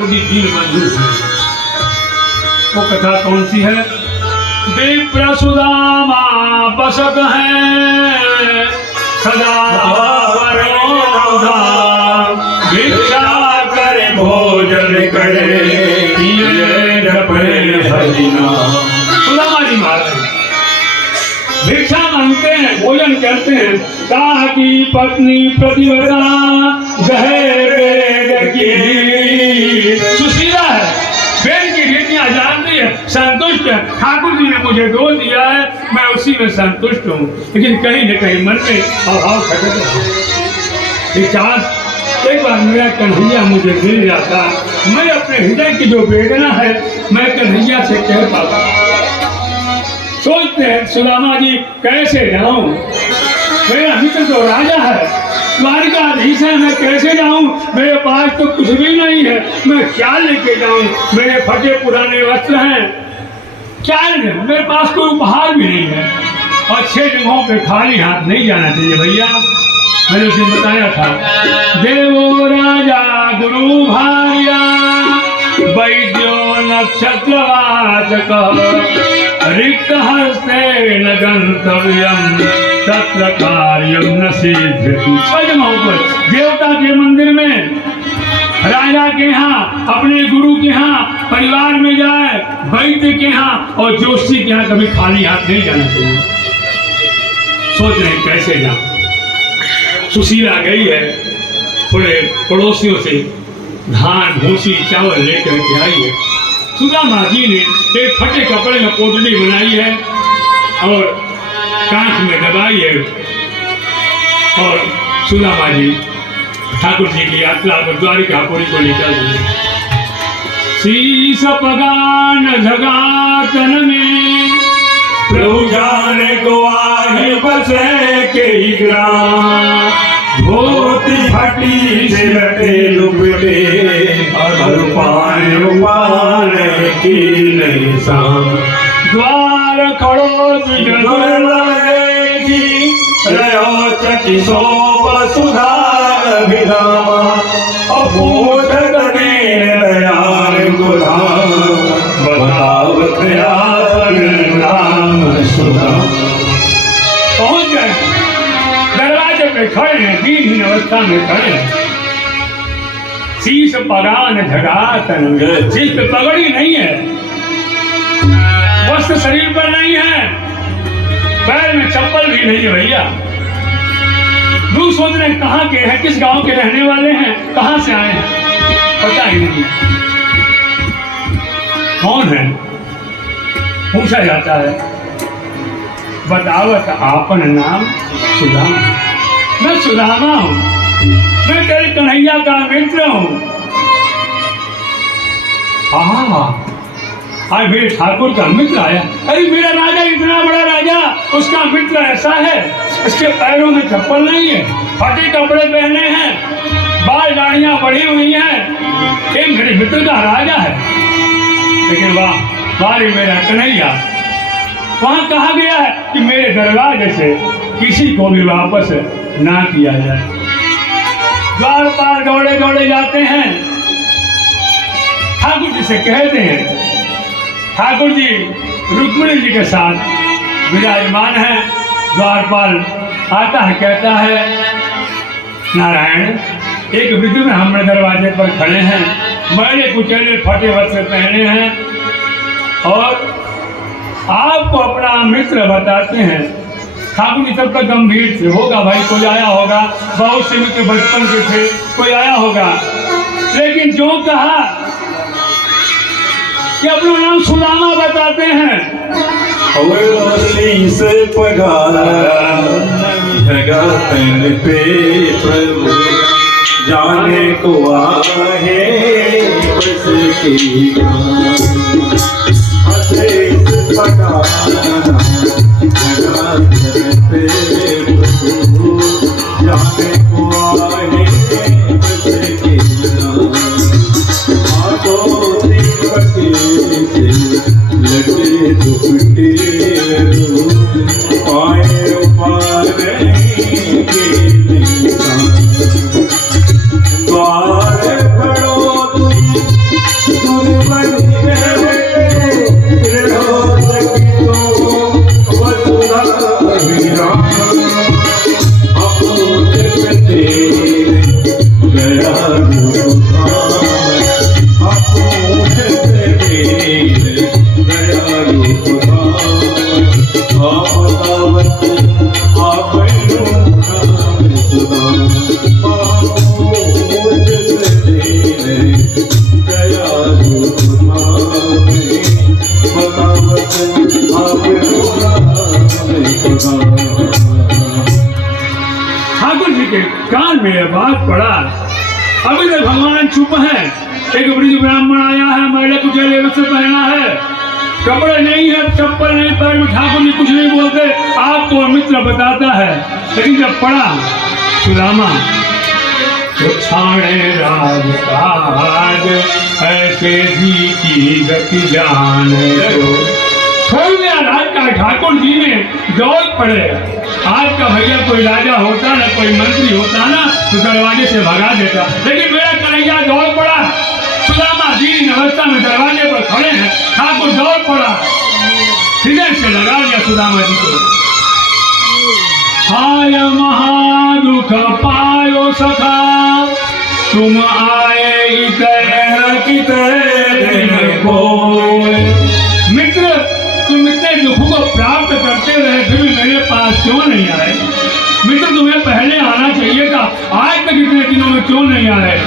दीन बंधु वो कथा कौन सी है? विप्र सुदामा बसक है सदा भिक्षा करे भोजन करे सुदामा जी महाराज भिक्षा मांगते हैं, भोजन करते हैं। कहा की पत्नी प्रतिव्रता गहे वेद की सुशीला है, वेद की रीतियां जानती है, संतुष्ट है। ठाकुर जी ने मुझे दो दिया है, मैं उसी में संतुष्ट हूँ, लेकिन कहीं न कहीं मन में अभाव खटक रहा है। एक बार मेरा कन्हैया मुझे मिल जाता, मैं अपने हृदय की जो वेदना है मैं कन्हैया से कह पाता। सोचते हैं सुदामा जी कैसे जाऊं, मेरा मित्र तो राजा है, द्वारिकाधीश है, मैं कैसे जाऊं? मेरे पास तो कुछ भी नहीं है, मैं क्या लेके जाऊं? मेरे फटे पुराने वस्त्र हैं, क्या ले? मेरे पास कोई उपहार भी नहीं है, और 6 जगहों पे खाली हाथ नहीं जाना चाहिए भैया। मैंने उसे बताया था, देवो राजा गुरु भार्या वैद्यो नक्षत्रवाचक रिक्त हस्ते न गंतव्यम तत्र कार्यम न सिद्ध्यति। देवता के मंदिर में, राजा के यहाँ, अपने गुरु के यहाँ परिवार में जाए, वैद्य के यहाँ और जोशी के यहाँ कभी खाली हाथ नहीं जाना चाहिए। सोच रहे कैसे जाऊं? सुशीला गई है, थोड़े पड़ोसियों से धान भूसी चावल लेकर के आई है। सुदामा जी ने एक फटे कपड़े में पोटली बनाई है और कांच में दबाई है, और सुदामा जी ठाकुर जी की यात्रा पर द्वारिकापुरी को निकल गए। शीश पगान जगातन में प्रभु जाने को आहे बसे के ग्राम, धोती फटी से लटे लुपटे और पाने की नहीं शाम। द्वार खड़ो लगेगी रहो चकी सोप सुधार विरामा, अबोध गने दयाल गुलाम बताव नाम सुधा। पहुंच गए, दरवाजे पे खड़े हैं, दीनहीन अवस्था में खड़े हैं। शीश पगान झगातन, शीश पे पगड़ी नहीं है, वस्त्र शरीर पर नहीं है, पैर में चप्पल भी नहीं है भैया। दूर सोच रहे कहाँ के हैं, किस गांव के रहने वाले हैं, कहाँ से आए हैं, पता ही नहीं। कौन है? पूछा जाता है, बतावत आपन नाम सुदामा। मैं सुदामा हूँ, मैं तेरे कन्हैया का मित्र हूँ। आज मेरे ठाकुर का मित्र आया। अरे मेरा राजा इतना बड़ा राजा, उसका मित्र ऐसा है, इसके पैरों में चप्पल नहीं है, फटे कपड़े पहने हैं, बाल दाढ़ियां बढ़ी हुई हैं, ये मेरे मित्र का राजा है। लेकिन वाह बारी मेरा कन्हैया, वहां कहा गया है कि मेरे दरवाजे से किसी को भी वापस ना किया जाए। द्वार पार दौड़े दौड़े जाते हैं, ठाकुर जी से कहते हैं। ठाकुर जी रुक्मिणी जी के साथ विराजमान है। द्वारपाल आता है, कहता है, नारायण एक विधि में हमने दरवाजे पर खड़े हैं, मैंने कुचले फटे वस्त्र पहने हैं और आपको अपना मित्र बताते हैं। ठाकुर जी तब तक गंभीर थे, होगा भाई कोई आया होगा, बहुत से मित्र बचपन के थे, कोई आया होगा। लेकिन जो कहा कि अपना नाम सुदामा बताते हैं। शीश पगान झगातन पे प्रभु जाने को आहे बस की शीश पगान झगातन पे प्रभु जाने को आहे बस की लटे दुपटे पाए पारे के द्वार खड़ो तुम अभी तक भगवान चुप है। एक वृद्ध ब्राह्मण आया है, मैले कुचेले वस्त्र पहना है, कपड़े नहीं है, चप्पल नहीं, पैर में ठाकुर जी कुछ नहीं बोलते, आपको मित्र बताता है। लेकिन जब पढ़ा सुदामा तो छाणे राज ऐसे जी की गति जाने दो। छोड़ दिया राज का, ठाकुर जी ने दौड़ पड़े। आज का भैया कोई राजा होता ना, कोई मंत्री होता ना, तो दरवाजे से भगा देता, लेकिन मेरा कन्हैया दौड़ पड़ा। सुदामा दीन अवस्था में दरवाजे पर खड़े हैं, ठाकुर दौड़ पड़ा, हृदय से लगा लिया सुदामा जी को। हाय महादुख पायो सखा, तुम आए मित्र, तुम इतने दुख को प्राप्त करते रहे फिर भी मेरे पास क्यों नहीं आए? मित्र, तुम्हें पहले आना चाहिए था, आज तक इतने दिनों में क्यों नहीं आए?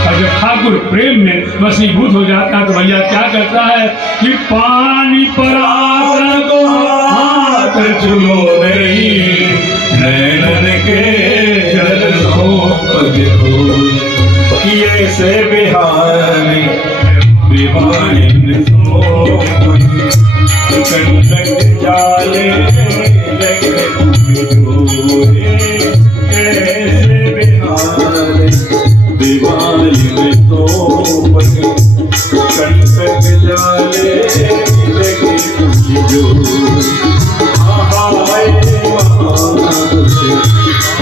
और जब ठाकुर प्रेम में वशीभूत हो जाता है तो भैया क्या करता है कि पानी पर आकर को हाथ छुलो नहीं, नैनन के जल किए से बिहारी विवाहिन कंटक जाले लगे जोरे, ऐसे बिहारी विवाहिन कंटक जाले लगे जोरे।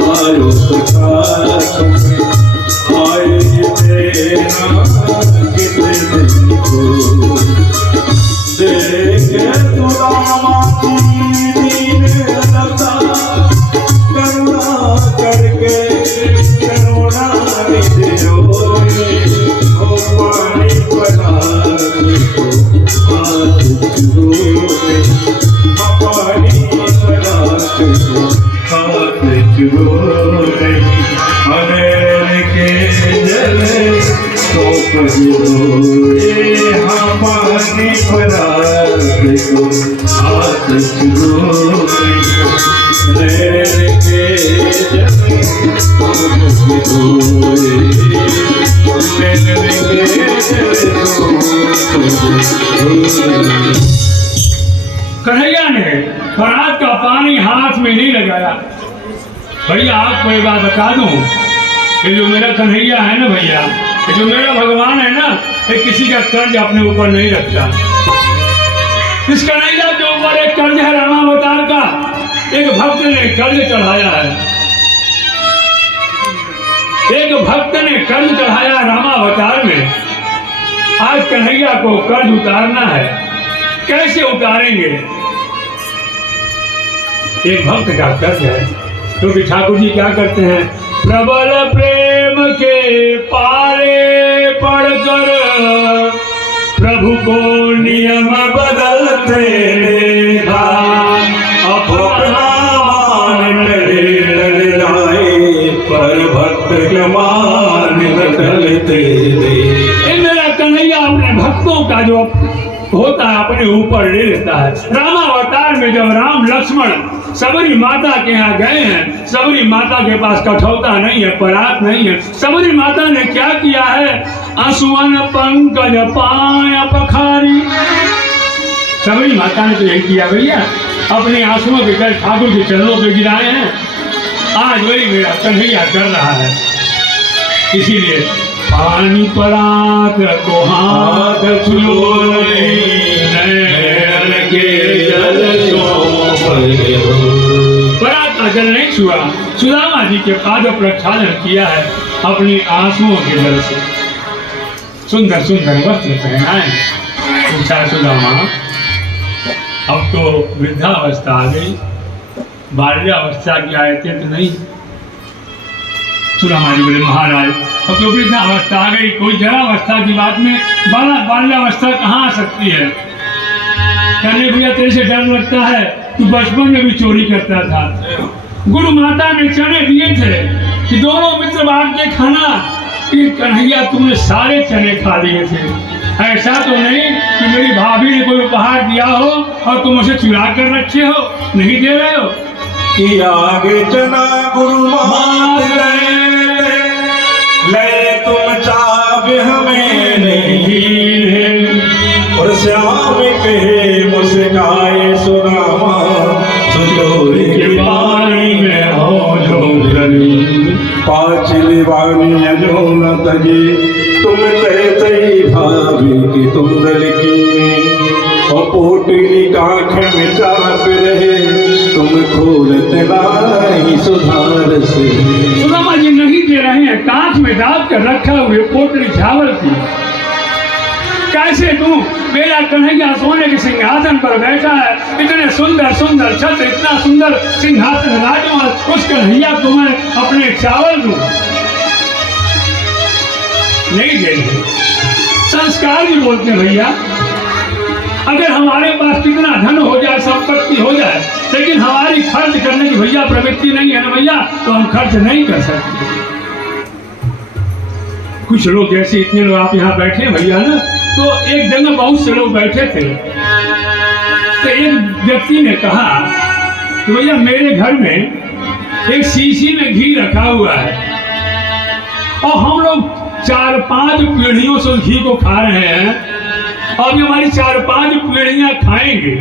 आयो सखा आए तेरा कितने दिन को देखे सुदामा की दीन लता, करुणा करके करुणा निधि होए, ओ पानी पधार को हाथ छुए, पानी पधार को हाथ छुए, अनेर के जल तो पहुँचे, हम पानी पधार को हाथ छुए, अनेर के जल तो पहुँचे, अनेर के जल तो पहुँचे। कन्हैया ने परात का पानी हाथ में नहीं लगाया। भैया आपको एक बात बता दूं, ये जो मेरा कन्हैया है ना भैया, ये जो मेरा भगवान है ना, ये किसी का कर्ज अपने ऊपर नहीं रखता। इस कन्हैया के ऊपर एक कर्ज है रामावतार का। एक भक्त ने कर्ज चढ़ाया है, एक भक्त ने कर्ज चढ़ाया रामावतार में। आज कन्हैया को कर्ज उतारना है, कैसे उतारेंगे? एक भक्त का कर्ज है, क्योंकि ठाकुर जी क्या करते हैं, प्रबल प्रेम के पाले पड़कर प्रभु को नियम बदलते देखा, अपना मान डरे लाए, पर भक्त के मान बदलते दे। मेरा कन्हैया अपने भक्तों का जो होता है अपने ऊपर ले लेता है। रामावतार में जब राम लक्ष्मण सबरी माता के यहाँ गए हैं, सबरी माता के पास कठौता नहीं है, परात नहीं है, सबरी माता ने क्या किया है, आंसुअन पंकज पाया पखारी। सबरी माता ने तो यही किया भैया, अपने आंसुओं के जल ठाकुर के चरणों पे गिराए हैं। आज वही मेरा कन्हैया कर रहा है। इसीलिए पानी परात को हाथ छुए, नैन के जल परात का जल नहीं छुआ, सुदामा जी के पाद प्रक्षालन किया है अपनी आंसुओं के जल से। सुंदर सुंदर वस्त्र पहनाए। पूछा सुदामा, अब तो वृद्धावस्था आ गई, बाल्यावस्था की आयतें तो नहीं। सुदामा जी बोले, महाराज अब तो वृद्धावस्था आ गई, कोई जरावस्था की बात में बाल्यावस्था कहाँ आ सकती है? कहने भैया तेरे से डर लगता है, तू बचपन में भी चोरी करता था। गुरु माता ने चने दिए थे कि दोनों मित्र बांट के खाना, कि कन्हैया तुमने सारे चने खा लिए थे। ऐसा तो नहीं कि मेरी भाभी ने कोई उपहार दिया हो और तुम उसे चुरा कर रखे हो, नहीं दे रहे हो। कि आगे चना गुरु मात ले की तुंदल की, और पोटली काख में चाप रहे, तुम खोलते नाही सुधार से। सुदामा जी नहीं दे रहे हैं, कांच में डाल कर रखा हुए पोटली चावल की कैसे दूं? मेरा कन्हैया सोने के सिंहासन पर बैठा है, इतने सुंदर सुंदर छत्र, इतना सुंदर सिंहासन राजमहल, उस कन्हैया को मैं अपने चावल दूं? नहीं देंगे। संस्कार भी बोलते हैं भैया, अगर हमारे पास कितना धन हो जाए, संपत्ति हो जाए, लेकिन हमारी खर्च करने की भैया प्रवृत्ति नहीं है ना भैया, तो हम खर्च नहीं कर सकते। कुछ लोग जैसे इतने लोग आप यहाँ बैठे हैं भैया ना, तो एक जगह बहुत से लोग बैठे थे, तो एक व्यक्ति ने कहा कि भैया मेरे घर में एक शीशी में घी रखा हुआ है और हम लोग 4-5 पीढ़ियों से उस घी को खा रहे हैं, अब हमारी 4-5 पीढ़ियां खाएंगे।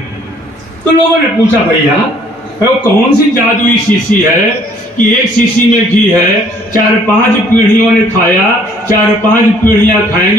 तो लोगों ने पूछा भैया वो कौन सी जादुई शीशी है कि एक शीशी में घी है, 4-5 पीढ़ियों ने खाया, 4-5 पीढ़ियां खाएंगी।